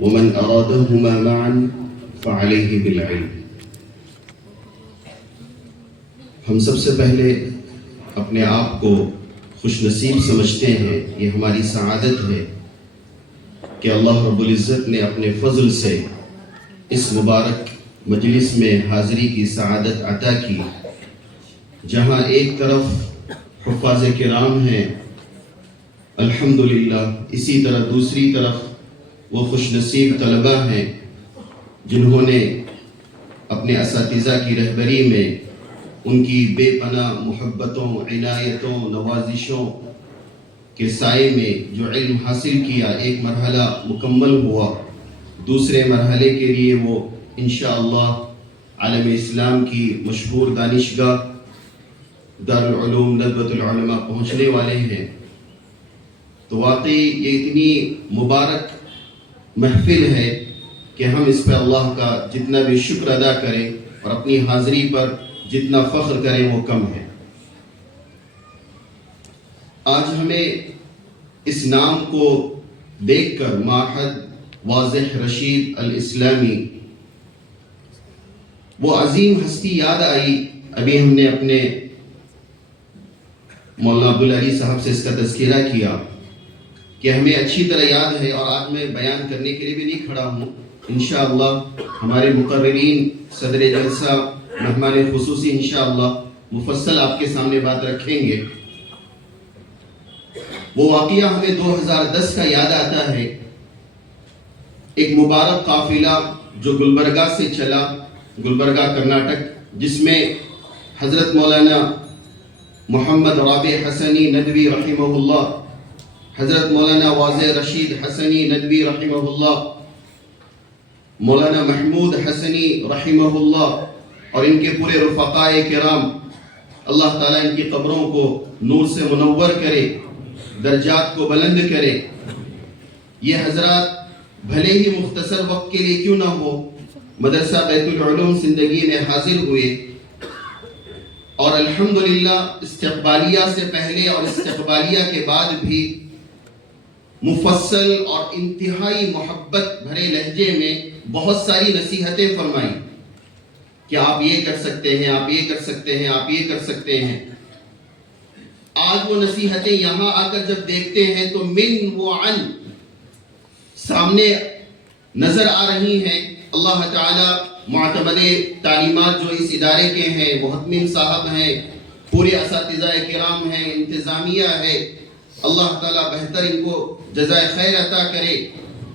ومن أرادهما معا فعليه بالعلم. ہم سب سے پہلے اپنے آپ کو خوش نصیب سمجھتے ہیں، یہ ہماری سعادت ہے کہ اللہ رب العزت نے اپنے فضل سے اس مبارک مجلس میں حاضری کی سعادت عطا کی، جہاں ایک طرف حفاظ کرام ہیں الحمدللہ، اسی طرح دوسری طرف وہ خوش نصیب طلبہ ہیں جنہوں نے اپنے اساتذہ کی رہبری میں ان کی بے پناہ محبتوں، عنایتوں، نوازشوں کے سائے میں جو علم حاصل کیا، ایک مرحلہ مکمل ہوا، دوسرے مرحلے کے لیے وہ انشاءاللہ عالم اسلام کی مشہور دانشگاہ دارالعلوم ندوۃ العلماء پہنچنے والے ہیں. تو واقعی یہ اتنی مبارک محفل ہے کہ ہم اس پہ اللہ کا جتنا بھی شکر ادا کریں اور اپنی حاضری پر جتنا فخر کریں وہ کم ہے. آج ہمیں اس نام کو دیکھ کر معہد واضح رشید الاسلامی، وہ عظیم ہستی یاد آئی. ابھی ہم نے اپنے مولانا عبدالعلی صاحب سے اس کا تذکرہ کیا کہ ہمیں اچھی طرح یاد ہے، اور آج میں بیان کرنے کے لیے بھی نہیں کھڑا ہوں. انشاءاللہ ہمارے مقررین صدر جلسہ مہمان خصوصی انشاءاللہ مفصل آپ کے سامنے بات رکھیں گے. وہ واقعہ ہمیں 2010 کا یاد آتا ہے. ایک مبارک قافلہ جو گلبرگہ سے چلا، گلبرگہ کرناٹک، جس میں حضرت مولانا محمد رابع حسنی ندوی رحمہ اللہ، حضرت مولانا واضح رشید حسنی ندوی رحمہ اللہ، مولانا محمود حسنی رحمہ اللہ اور ان کے پورے رفقائے کرام، اللہ تعالیٰ ان کی قبروں کو نور سے منور کرے، درجات کو بلند کرے. یہ حضرات بھلے ہی مختصر وقت کے لیے کیوں نہ ہو مدرسہ بیت العلوم زندگی میں حاضر ہوئے، اور الحمدللہ استقبالیہ سے پہلے اور استقبالیہ کے بعد بھی مفصل اور انتہائی محبت بھرے لہجے میں بہت ساری نصیحتیں فرمائیں کہ آپ یہ کر سکتے ہیں، آپ یہ کر سکتے ہیں، آپ یہ کر سکتے ہیں. آج وہ نصیحتیں یہاں آ کر جب دیکھتے ہیں تو من و عن سامنے نظر آ رہی ہیں. اللہ تعالیٰ معتمد تعلیمات جو اس ادارے کے ہیں، محتمم صاحب ہیں، پورے اساتذہ کرام ہیں، انتظامیہ ہے، اللہ تعالیٰ بہتر ان کو جزائے خیر عطا کرے.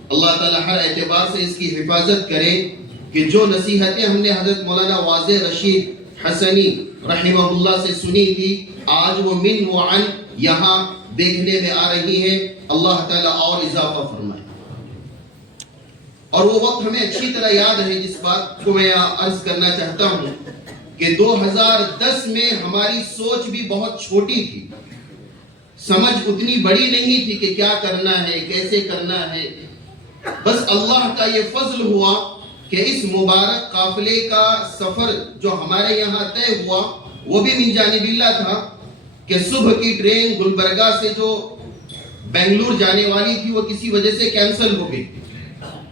اللہ تعالیٰ ہر اعتبار سے اس کی حفاظت کرے کہ جو نصیحتیں ہم نے حضرت مولانا واضح رشید حسنی رحمہ اللہ سے سنی تھی، آج وہ من و عن یہاں دیکھنے میں آ رہی ہیں. اللہ تعالیٰ اور اضافہ فرمائے. اور وہ وقت ہمیں اچھی طرح یاد ہے، جس بات کو میں عرض کرنا چاہتا ہوں کہ 2010 میں ہماری سوچ بھی بہت چھوٹی تھی، سمجھ اتنی بڑی نہیں تھی کہ کیا کرنا ہے، کیسے کرنا ہے. بس اللہ کا یہ فضل ہوا کہ اس مبارک قافلے کا سفر جو ہمارے یہاں طے ہوا وہ بھی من جانب اللہ تھا کہ صبح کی ٹرین گلبرگہ سے جو بنگلور جانے والی تھی وہ کسی وجہ سے کینسل ہو گئی،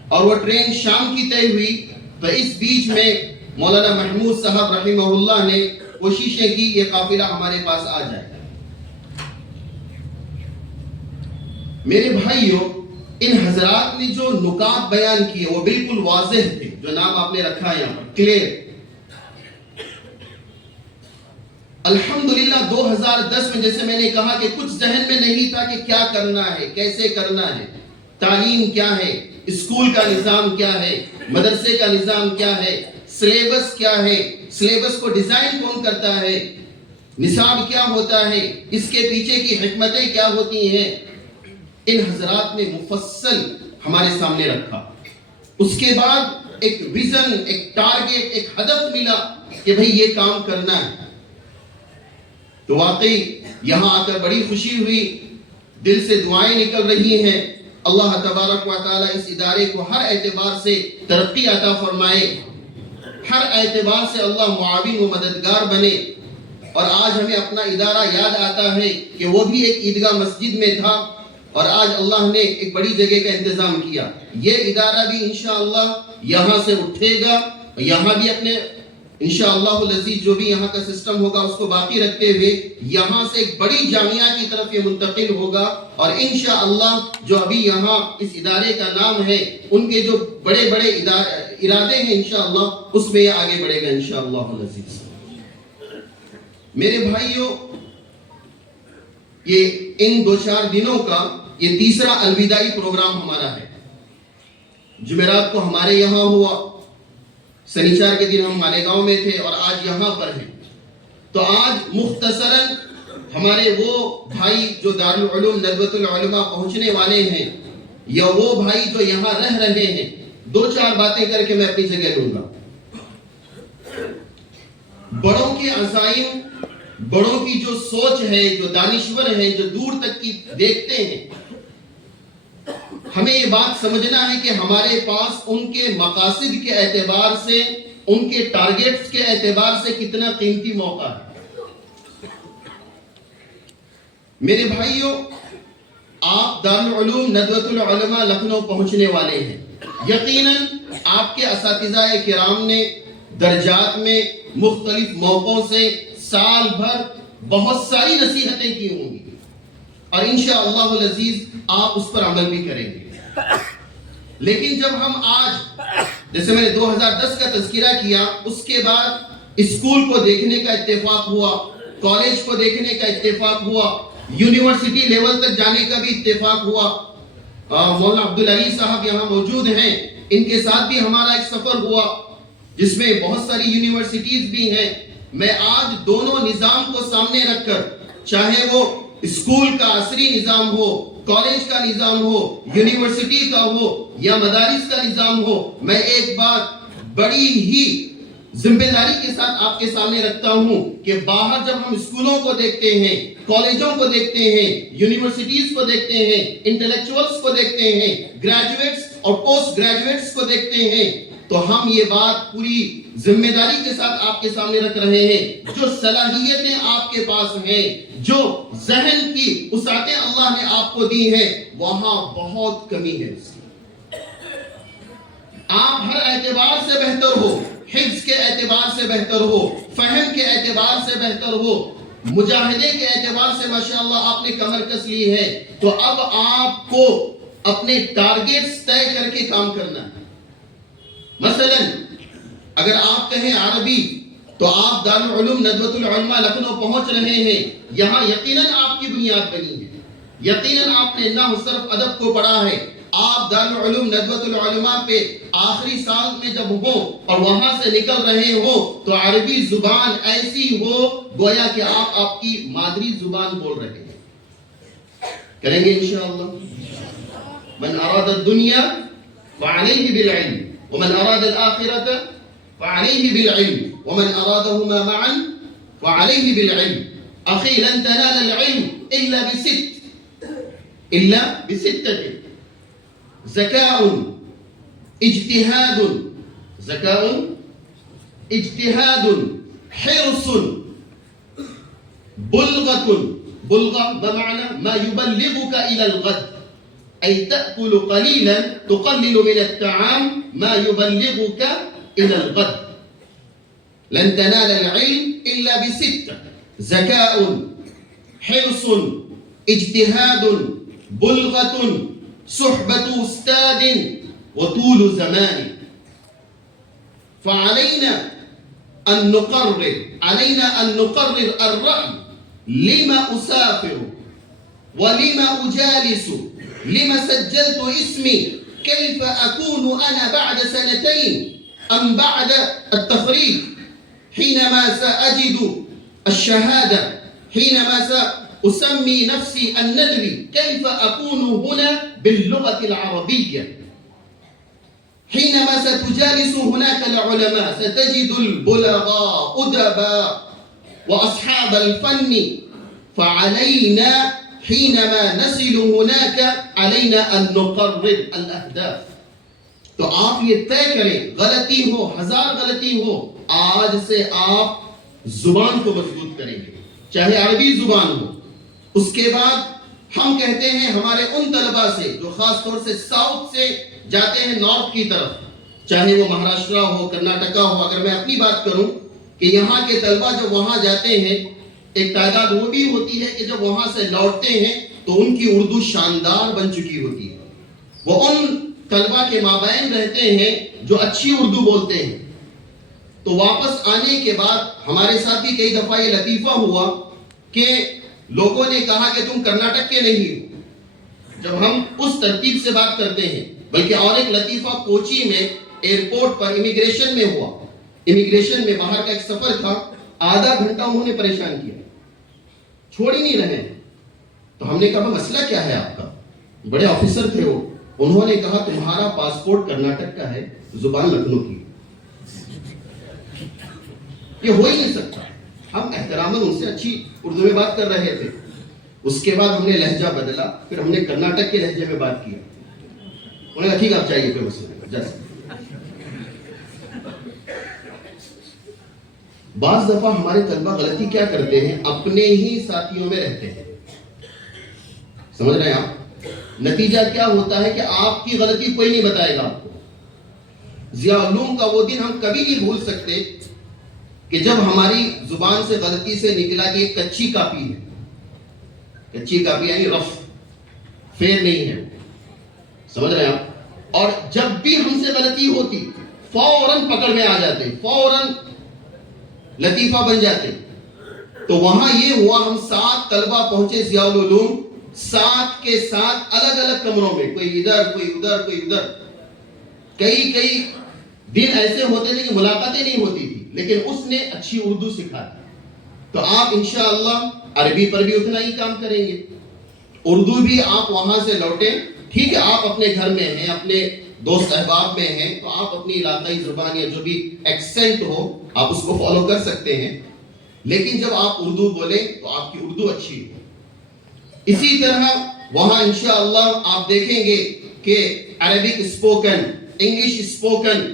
اور وہ ٹرین شام کی طے ہوئی. تو اس بیچ میں مولانا محمود صاحب رحمہ اللہ نے کوششیں کی یہ قافلہ ہمارے پاس آ جائے. میرے بھائیوں، ان حضرات نے جو نکات بیان کیے وہ بالکل واضح تھے، جو نام آپ نے رکھا ہے یہاں پر کلیئر. الحمدللہ 2010 میں جیسے میں نے کہا کہ کچھ ذہن میں نہیں تھا کہ کیا کرنا ہے، کیسے کرنا ہے، تعلیم کیا ہے، اسکول کا نظام کیا ہے، مدرسے کا نظام کیا ہے، سلیبس کیا ہے، سلیبس کو ڈیزائن کون کرتا ہے، نصاب کیا ہوتا ہے، اس کے پیچھے کی حکمتیں کیا ہوتی ہیں. ان حضرات نے مفصل ہمارے سامنے رکھا. اس کے بعد ایک ویژن، ایک ٹارگٹ، ایک ہدف ملا کہ بھئی یہ کام کرنا ہے. تو واقعی یہاں آ کر بڑی خوشی ہوئی، دل سے دعائیں نکل رہی ہیں. اللہ تبارک و تعالی اس ادارے کو ہر اعتبار سے ترقی عطا فرمائے، ہر اعتبار سے اللہ معاون و مددگار بنے. اور آج ہمیں اپنا ادارہ یاد آتا ہے کہ وہ بھی ایک عیدگاہ مسجد میں تھا، اور آج اللہ نے ایک بڑی جگہ کا انتظام کیا. یہ ادارہ بھی انشاءاللہ یہاں سے اٹھے گا, یہاں بھی اپنے انشاءاللہ العزیز جو بھی یہاں کا سسٹم ہوگا اس کو باقی رکھتے ہوئے یہاں سے ایک بڑی جامعہ کی طرف یہ منتقل ہوگا. اور انشاءاللہ جو ابھی یہاں اس ادارے کا نام ہے, ان کے جو بڑے بڑے ارادے ہیں انشاءاللہ اس میں یہ آگے بڑھے گا انشاءاللہ العزیز. میرے بھائیوں, یہ ان 2-4 دنوں کا یہ تیسرا الوداعی پروگرام ہمارا ہے. جمعرات کو ہمارے یہاں ہوا, سنیچر کے دن ہم مالیگاؤں میں تھے اور آج یہاں پر ہیں. تو آج مختصراً ہمارے وہ بھائی جو دارالعلوم ندوۃ العلماء پہنچنے والے ہیں یا وہ بھائی جو یہاں رہ رہے ہیں, 2-4 باتیں کر کے میں اپنی جگہ لوں گا. بڑوں کے عزائم, بڑوں کی جو سوچ ہے, جو دانشور ہیں, جو دور تک کی دیکھتے ہیں, ہمیں یہ بات سمجھنا ہے کہ ہمارے پاس ان کے مقاصد کے اعتبار سے, ان کے ٹارگیٹس کے اعتبار سے کتنا قیمتی موقع ہے. میرے بھائیوں, آپ دارالعلوم ندوۃ العلماء لکھنؤ پہنچنے والے ہیں. یقیناً آپ کے اساتذہ کرام نے درجات میں مختلف موقعوں سے سال بھر بہت ساری نصیحتیں کی ہوں گی اور انشاءاللہ العزیز آپ اس پر عمل بھی کریں گے. لیکن جب ہم آج, جیسے میں نے 2010 کا تذکرہ کیا, اس کے بعد اسکول کو دیکھنے کا اتفاق ہوا, کالج کو دیکھنے کا اتفاق ہوا, یونیورسٹی لیول تک جانے کا بھی اتفاق ہوا. مولانا عبدالعلی صاحب یہاں موجود ہیں, ان کے ساتھ بھی ہمارا ایک سفر ہوا جس میں بہت ساری یونیورسٹیز بھی ہیں. میں آج دونوں نظام کو سامنے رکھ کر, چاہے وہ اسکول کا عصری نظام ہو, کالج کا نظام ہو, یونیورسٹی کا ہو یا مدارس کا نظام ہو, میں ایک بات بڑی ہی ذمہ داری کے ساتھ آپ کے سامنے رکھتا ہوں کہ باہر جب ہم اسکولوں کو دیکھتے ہیں, کالجوں کو دیکھتے ہیں, یونیورسٹیز کو دیکھتے ہیں, انٹلیکچوئلز کو دیکھتے ہیں, گریجویٹس اور پوسٹ گریجویٹس کو دیکھتے ہیں, تو ہم یہ بات پوری ذمہ داری کے ساتھ آپ کے سامنے رکھ رہے ہیں. جو صلاحیتیں آپ کے پاس ہیں, جو ذہن کی وسعتیں اللہ نے آپ کو دی ہیں, وہاں بہت کمی ہے. آپ ہر اعتبار سے بہتر ہو, حفظ کے اعتبار سے بہتر ہو, فہم کے اعتبار سے بہتر ہو, مجاہدے کے اعتبار سے ماشاءاللہ آپ نے کمر کس لی ہے. تو اب آپ کو اپنے ٹارگیٹس طے کر کے کام کرنا ہے. مثلا اگر آپ کہیں عربی, تو آپ دارالعلوم ندوۃ العلماء لکھنؤ پہنچ رہے ہیں, یہاں یقیناً آپ کی بنیاد بنی ہے, یقیناً آپ نے نحو صرف ادب کو پڑھا ہے. آپ دارالعلوم ندوۃ العلماء پہ آخری سال میں جب ہو اور وہاں سے نکل رہے ہو تو عربی زبان ایسی ہو گویا کہ آپ کی مادری زبان بول رہے ہیں. کریں گے انشاءاللہ. من اراد الدنیا فعليه بالعلم ومن اراد الآخرة فعليه بالعلم ومن ارادهما معا فعليه بالعلم. اخي لن تنال العلم الا بستة: ذكاء, اجتهاد, حرص, بلغة بمعنى ما يبلغك إلى الغد, أي تأكل قليلا تقلل من الطعام ما يبلغك إلى الغد. لن تنال العلم إلا بستة: ذكاء, حرص, اجتهاد, بلغة, صحبة أستاذ, وطول زمان. فعلينا أن نقرر الرأي: لما أسافر, ولما أجالس, لما سجلت اسمي, كيف أكون أنا بعد 2 أم بعد التخريج, حينما سأجد الشهادة, حينما سأسمي نفسي الندوي, كيف أكون هنا باللغة العربية. حينما ستجالس هناك العلماء ستجد البلغاء, أدباء, وأصحاب الفن. فعلينا حينما نصل هناك علينا أن نقرر الأهداف. تو آپ یہ طے کریں, غلطی ہو, 1000 غلطی ہو, آج سے آپ زبان کو مضبوط کریں گے, چاہے عربی زبان ہو, اس کے بعد ہم کہتے ہیں ہمارے ان طلبہ سے جو خاص طور سے ساؤتھ سے جاتے ہیں نارتھ کی طرف، چاہے وہ مہاراشٹرا ہو، کرناٹکا ہو، اگر میں اپنی بات کروں کہ یہاں کے طلبہ جب وہاں جاتے ہیں ایک تعداد وہ بھی ہوتی ہے کہ جب وہاں سے لوٹتے ہیں تو ان کی اردو شاندار بن چکی ہوتی ہے. وہ ان طلبہ کے مابین رہتے ہیں جو اچھی اردو بولتے ہیں. تو واپس آنے کے بعد ہمارے ساتھ بھی کئی دفعہ یہ لطیفہ ہوا کہ لوگوں نے کہا کہ تم کرناٹک کے نہیں ہو، جب ہم اس ترتیب سے بات کرتے ہیں. بلکہ اور ایک لطیفہ کوچی میں ایئرپورٹ پر امیگریشن میں ہوا. امیگریشن میں باہر کا ایک سفر تھا، آدھا گھنٹہ انہوں نے پریشان کیا، چھوڑ ہی نہیں رہے. تو ہم نے کہا مسئلہ کیا ہے آپ کا؟ بڑے آفیسر تھے وہ، انہوں نے کہا تمہارا پاسپورٹ کرناٹک کا ہے، زبان لکھنؤ کی. یہ ہو ہی نہیں سکتا. ہم احتراماً ان سے اچھی اردو میں بات کر رہے تھے. اس کے بعد ہم نے لہجہ بدلا، پھر ہم نے کرناٹک کے لہجے میں بات کیا. انہوں نے کہا ٹھیک آپ چاہیے کوئی مسئلہ جیسے. بعض دفعہ ہمارے طلبہ غلطی کیا کرتے ہیں، اپنے ہی ساتھیوں میں رہتے ہیں. سمجھ رہے ہیں آپ؟ نتیجہ کیا ہوتا ہے کہ آپ کی غلطی کوئی نہیں بتائے گا آپ کو. ضیاء العلوم کا وہ دن ہم کبھی نہیں بھول سکتے کہ جب ہماری زبان سے غلطی سے نکلا کہ ایک کچی کاپی ہے. کچی کاپی یعنی رف، فیر نہیں ہے. سمجھ رہے ہیں آپ؟ اور جب بھی ہم سے غلطی ہوتی فوراً پکڑ میں آ جاتے، فوراً لطیفہ بن جاتے. تو وہاں یہ ہوا، ہم 7 طلبہ پہنچے ضیاء العلوم، 7 کے 7 الگ الگ کمروں میں، کوئی ادھر کوئی ادھر کوئی ادھر. کئی دن ایسے ہوتے تھے کہ ملاقاتیں نہیں ہوتی تھی، لیکن اس نے اچھی اردو سکھا دی. تو آپ انشاءاللہ عربی پر بھی اتنا ہی کام کریں گے، اردو بھی آپ وہاں سے لوٹیں. ٹھیک ہے آپ اپنے گھر میں ہیں، اپنے دوست احباب میں ہیں، تو آپ اپنی علاقائی زبان یا جو بھی ایکسنٹ ہو آپ اس کو فالو کر سکتے ہیں. لیکن جب آپ اردو بولیں تو آپ کی اردو اچھی ہو. اسی طرح وہاں انشاءاللہ آپ دیکھیں گے کہ عربک اسپوکن، انگلش اسپوکن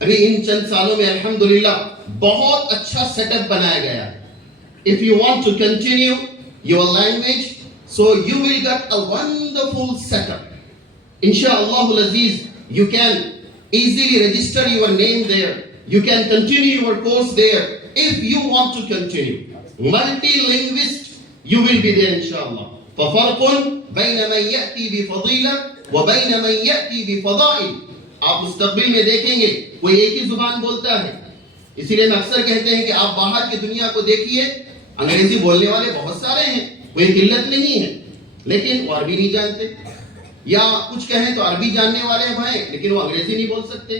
ابھی ان چند سالوں میں الحمدللہ بہت اچھا سیٹ اپ بنایا گیا ہے. If you want to continue your language, so you will get a wonderful setup. Inshallah al-Aziz, you can easily register your name there. You can continue your course there if you want to continue. Multilinguist, you will be there inshallah. فَفَرْقٌ بَيْنَ مَنْ يَأْتِي بِفَضِيلَةٍ وَبَيْنَ مَنْ يَأْتِي بِفَضَائِلٍ. آپ مستقبل میں دیکھیں گے کوئی ایک ہی زبان بولتا ہے. اسی لیے میں اکثر کہتے ہیں کہ آپ باہر کی دنیا کو دیکھیے، انگریزی بولنے والے بہت سارے ہیں، کوئی قلت نہیں ہے، لیکن وہ عربی نہیں جانتے. یا کچھ کہیں تو عربی جاننے والے ہیں لیکن وہ انگریزی نہیں بول سکتے.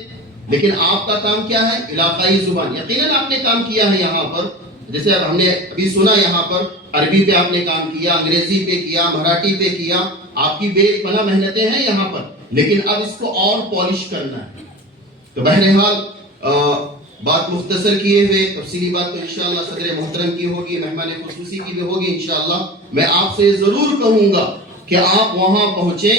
لیکن آپ کا کام کیا ہے؟ علاقائی زبان. یقیناً آپ نے کام کیا ہے یہاں پر، جیسے اب ہم نے ابھی سنا یہاں پر عربی پہ آپ نے کام کیا، انگریزی پہ کیا، مراٹھی پہ کیا. آپ کی بے پناہ محنتیں ہیں یہاں پر، لیکن اب اس کو اور پالش کرنا ہے. تو بہرحال بات مختصر کیے ہوئے تفصیلی بات تو انشاءاللہ صدر محترم کی ہوگی، مہمان خصوصی کی بھی ہوگی انشاءاللہ. میں آپ سے ضرور کہوں گا کہ آپ وہاں پہنچیں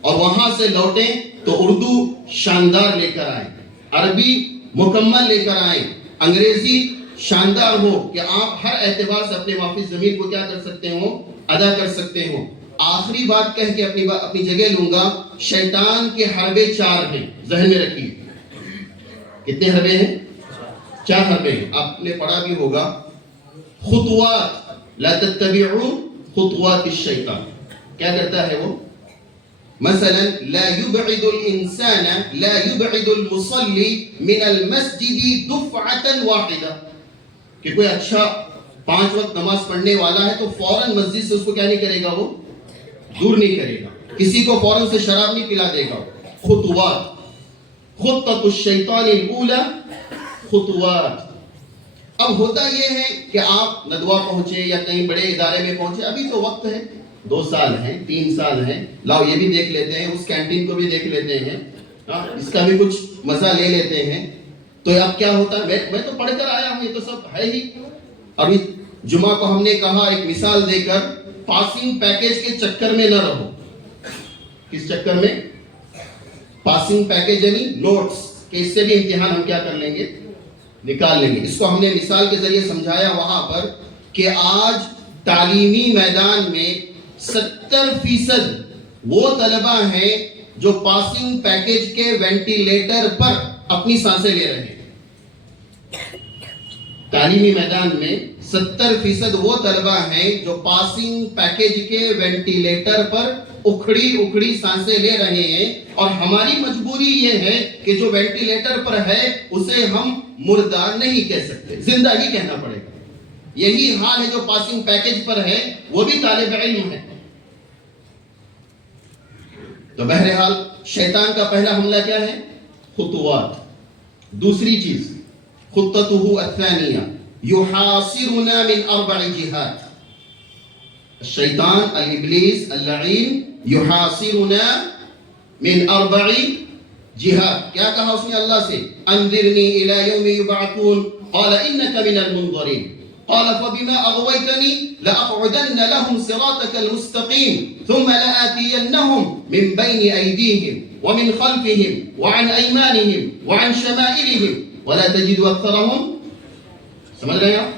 اور وہاں سے لوٹیں تو اردو شاندار لے کر آئیں، عربی مکمل لے کر آئیں، انگریزی شاندار ہو کہ آپ ہر اعتبار سے اپنے واپس زمین کو کیا کر سکتے ہو؟ ادا کر سکتے ہو. آخری بات کہہ کے اپنی جگہ لوں گا. شیطان کے حربے 4 ہیں، ذہن میں رکھیے. کتنے حربے ہیں؟ 4 حربے ہیں. آپ نے پڑھا بھی ہوگا خطوات، لا تتبعوا خطوات الشیطان. کیا کرتا ہے وہ؟ مثلا لا يبعد الانسان لا يبعد المصلي من المسجد دفعة واحدة. کہ کوئی اچھا 5 وقت نماز پڑھنے والا ہے تو فوراً مسجد سے اس کو کیا نہیں کرے گا؟ وہ دور نہیں کرے گا. کسی کو فوراً سے شراب نہیں پلا دے گا. خطوات، خطۃ الشیطان الاولى خطوات. اب ہوتا یہ ہے کہ آپ ندوہ پہنچے یا کہیں بڑے ادارے میں پہنچے، ابھی تو وقت ہے، 2 سال ہیں، 3 سال ہیں، لاؤ یہ بھی دیکھ لیتے ہیں، اس کینٹین کو بھی دیکھ لیتے ہیں، اس کا بھی کچھ مزہ لے لیتے ہیں. تو اب کیا ہوتا ہے؟ میں تو پڑھ کر آیا ہوں، یہ تو سب ہے ہی. ابھی جمعہ کو ہم نے کہا ایک مثال دے کر، پاسنگ پیکیج کے چکر میں نہ رہو. کس چکر میں؟ پاسنگ پیکیج یعنی نوٹس، کہ اس سے بھی امتحان ہم کیا کر لیں گے؟ نکال لیں گے. اس کو ہم نے مثال کے ذریعے سمجھایا وہاں پر کہ آج تعلیمی میدان میں 70% وہ طلبہ ہیں جو پاسنگ پیکج کے وینٹیلیٹر پر اپنی سانسیں لے رہے ہیں. تعلیمی میدان میں 70% وہ طلبہ ہیں جو پاسنگ پیکج کے وینٹیلیٹر پر اکھڑی سانسیں لے رہے ہیں. اور ہماری مجبوری یہ ہے کہ جو وینٹیلیٹر پر ہے اسے ہم مردہ نہیں کہہ سکتے, زندہ ہی کہنا پڑے گا. یہی حال ہے جو پاسنگ پیکج پر ہے, وہ بھی طالب علم ہے. تو بہرحال شیطان کا پہلا حملہ کیا ہے؟ خطوات. دوسری چیز خطته الثانیہ یحاصرنا من 4 جہات. الشیطان الابلیس اللعین یحاصرنا من 4 جہات. کیا کہا اس نے اللہ سے؟ انذرنی الی یوم یبعثون قال انک من المنظرین قال فبما اغویتنی لأقعدن لهم صراطك المستقیم ثم لآتینہم من بین ایدیہم ومن خلفہم وعن ایمانہم وعن شمائلہم ولا تجد اکثرهم. سمجھ رہے ہیں؟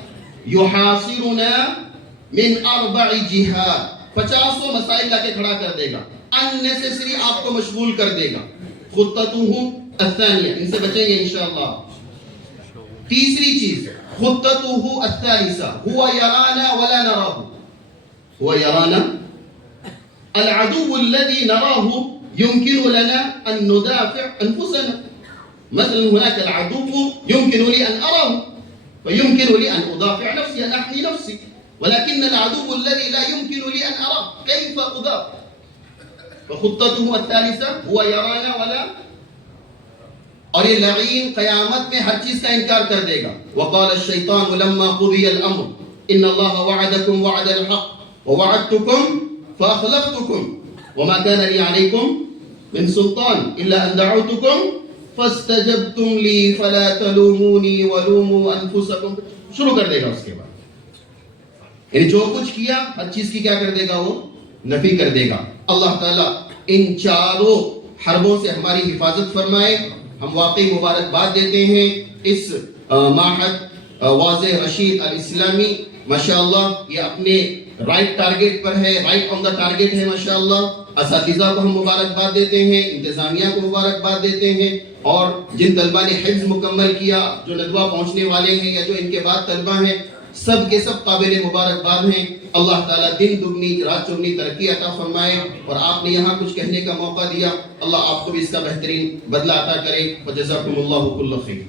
یحاصرنا من 4 جہات. 50 مسائل لا کے کھڑا کر دے گا, unnecessary آپ کو مشغول کر دے گا. خطته الثانیہ, ان سے بچیں گے انشاءاللہ. تیسری چیز خطته الثالثہ هو يرانا ولا نراه. هو يرانا العدو الذي نراه يمكن لنا أن ندافع أنفسنا. مثلا هناك العدو يمكن لي أن أراه ويمكن لي أن أدافع نفسي, أن أحمي نفسي, ولكن العدو الذي لا يمكن لي أن أراه كيف أدافع؟ فخطته الثالثة هو يرانا ولا. اور یہ لعین قیامت میں ہر چیز کا انکار کر دے گا. وقال الشیطان لما قضی الامر ان اللہ وعدکم وعد الحق ووعدتکم فاخلفتکم وما كان لي عليكم من سلطان الا ان دعوتكم فاستجبتم لي فلا تلوموني ولوموا انفسكم. شروع کر دے گا اس کے بعد. یعنی جو کچھ کیا ہر چیز کی کیا کر دے گا؟ وہ نفی کر دے گا. اللہ تعالیٰ ان چاروں حربوں سے ہماری حفاظت فرمائے. ہم واقعی مبارکباد دیتے ہیں اس معہد واضح رشید الاسلامی. ماشاءاللہ یہ اپنے رائٹ ٹارگیٹ پر ہے, رائٹ آن دا ٹارگیٹ ہے ماشاءاللہ. اساتذہ کو ہم مبارکباد دیتے ہیں, انتظامیہ کو مبارکباد دیتے ہیں, اور جن طلبہ نے حفظ مکمل کیا, جو ندوہ پہنچنے والے ہیں یا جو ان کے بعد طلبہ ہیں, سب کے سب قابل مبارکباد ہیں. اللہ تعالیٰ دن دگنی رات چگنی ترقی عطا فرمائے. اور آپ نے یہاں کچھ کہنے کا موقع دیا, اللہ آپ کو بھی اس کا بہترین بدلہ عطا کرے. وجزاکم اللہ کل خیر.